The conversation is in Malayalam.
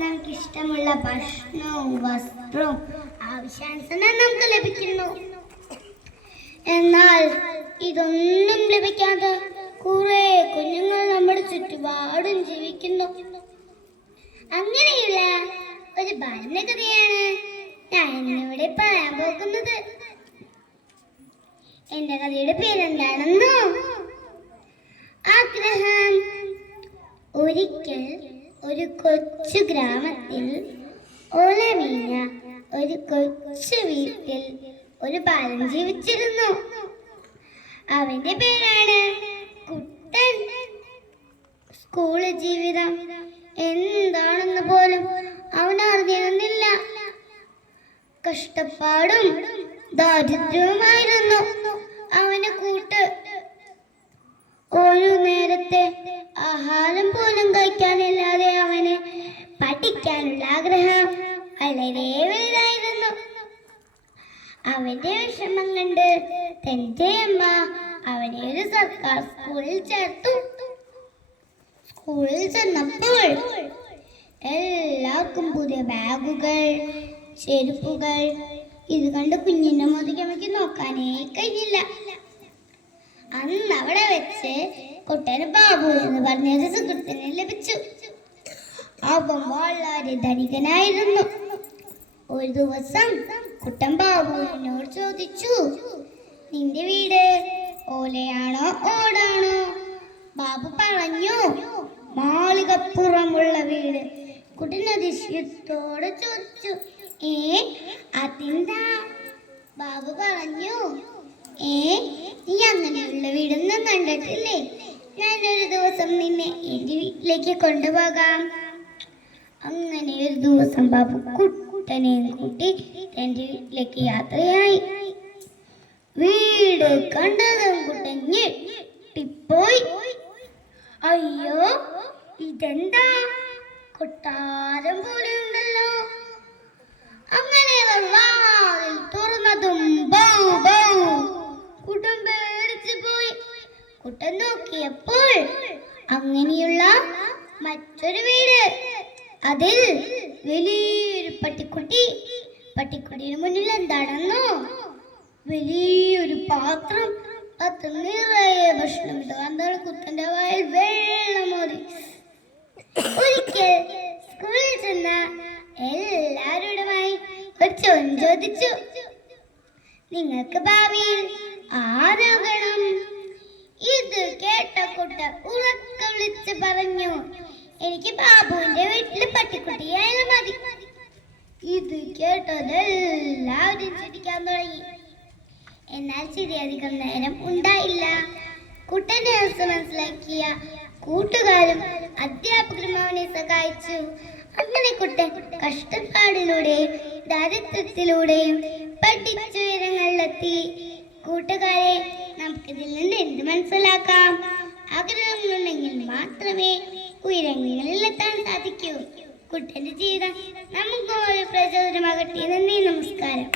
നമുക്ക് ഇഷ്ടമുള്ള ഭക്ഷണവും വസ്ത്രവും ആവശ്യാനുസരണം നമുക്ക് ലഭിക്കുന്നു. എന്നാൽ ഇതൊന്നും ലഭിക്കാതെ കുറെ കുഞ്ഞുങ്ങൾ നമ്മുടെ ചുറ്റുപാടും ജീവിക്കുന്നു. അങ്ങനെയുള്ള ഒരു ഭരണകഥയാണ് ഞാൻ ഇന്നിവിടെ പറയാൻ പോകുന്നത്. എന്റെ കഥയുടെ പേരെന്താണെന്നോ? ആഗ്രഹം. ഒരിക്കൽ ഒരു കൊച്ചു ഗ്രാമത്തിൽ ഓലമീഞ്ഞ ഒരു കൊച്ചു വീട്ടിൽ ഒരു ബാലൻ ജീവിച്ചിരുന്നു. അവന്റെ പേരാണ് കുട്ടൻ. സ്കൂൾ ജീവിതം എന്താണെന്ന് പോലും അവൻ അറിഞ്ഞിരുന്നില്ല. കഷ്ടപ്പാടും ദാരിദ്ര്യവുമായിരുന്നു അവന് കൂട്ട്. ഒരു നേരത്തെ ആഹാരം പോലും കഴിക്കാനില്ലാതെ അവന് പഠിക്കാനുള്ള ആഗ്രഹം വളരെ വലുതായിരുന്നു. അവന്റെ വിഷമം കണ്ട് തന്റെ അമ്മ അവനെ ഒരു സർക്കാർ സ്കൂളിൽ ചേർത്തു. സ്കൂളിൽ ചെന്നപ്പോൾ എല്ലാവർക്കും പുതിയ ബാഗുകൾ, ചെരുപ്പുകൾ. ഇത് കണ്ട് കുഞ്ഞിന്റെ മുഖത്തേക്ക് നോക്കാനേ കഴിഞ്ഞില്ല. അന്ന് അവിടെ വെച്ച് കുട്ടന് ബാബു എന്ന് പറഞ്ഞൊരു സുഹൃത്തിനെ ലഭിച്ചു. അവൻ വളരെ ധനികനായിരുന്നു. ഒരു ദിവസം കുട്ടൻ ബാബുവിനോട് ചോദിച്ചു, നിന്റെ വീട് ഓലയാണോ ഓടാണോ? ബാബു പറഞ്ഞു, മാളികപ്പുറമുള്ള വീട്. കുട്ടൻ അതിശയത്തോടെ ചോദിച്ചു, അതെന്താ? ബാബു പറഞ്ഞു, നീ അങ്ങനെയുള്ള വീടൊന്നും കണ്ടിട്ടില്ലേ? ഞാനൊരു ദിവസം നിന്നെ എന്റെ വീട്ടിലേക്ക് കൊണ്ടുപോകാം. അങ്ങനെ ഒരു ദിവസം ബാബു കുട്ടനെയും കൂട്ടി എന്റെ വീട്ടിലേക്ക് യാത്രയായി. വീട് കണ്ടതും കുട്ടൻ ഞെട്ടിപ്പോയി. അയ്യോ, ഇതെന്താ? കൊട്ടാരം പോലെ ഉണ്ടല്ലോ. അങ്ങനെ വാതിൽ തുറന്നതും കുട്ടൻ പേടിച്ചു പോയി. കുട്ടൻ നോക്കിയപ്പോൾ അങ്ങനെയുള്ള മറ്റൊരു വീട്. അതിൽ വലിയൊരു പട്ടിക്കുട്ടി. പട്ടിക്കുട്ടിയുടെ മുന്നിൽ എന്താണെന്നോ? വലിയൊരു പാത്രം. പാത്രം നിറയെ ഭക്ഷണം. എന്താണ്? കുട്ടന്റെ വായിൽ വെള്ളമോതി. ഒരിക്കൽ സ്കൂളിൽ ചെന്ന എല്ലാവരോടുമായി ഒരു ചോദ്യം ചോദിച്ചു, നിങ്ങൾക്ക് ഭാവിയിൽ ആരാകണം? ഇത് കേട്ട കുട്ടൻ ഉറക്കെ വിളിച്ച് പറഞ്ഞു, എനിക്ക് ബാബുവിന്റെ വീട്ടിൽ പട്ടിക്കുട്ടിയായാലും മതി. ഇത് കേട്ടതെല്ലാവരും ചിരിക്കാൻ തുടങ്ങി. എന്നാൽ ചിരി അധികം നേരം ഉണ്ടായില്ല. കുട്ടന്റെ അവസ്ഥ മനസ്സിലാക്കിയ കൂട്ടുകാരും അധ്യാപകരും അവനെ സഹായിച്ചു. അങ്ങനെ കുട്ടൻ കഷ്ടപ്പാടിലൂടെയും ദാരിദ്ര്യത്തിലൂടെയും പഠിച്ചുയരങ്ങളിലെത്തി. കൂട്ടുകാരെ, നമുക്കിതിൽ നിന്ന് എന്ത് മനസ്സിലാക്കാം? ആഗ്രഹങ്ങളുണ്ടെങ്കിൽ മാത്രമേ ഉയരങ്ങളിൽ എത്താൻ സാധിക്കൂ. കുട്ടന്റെ ജീവിതം നമുക്ക് ഒരു പ്രചോദനമാകട്ടെ. നന്ദി, നമസ്കാരം.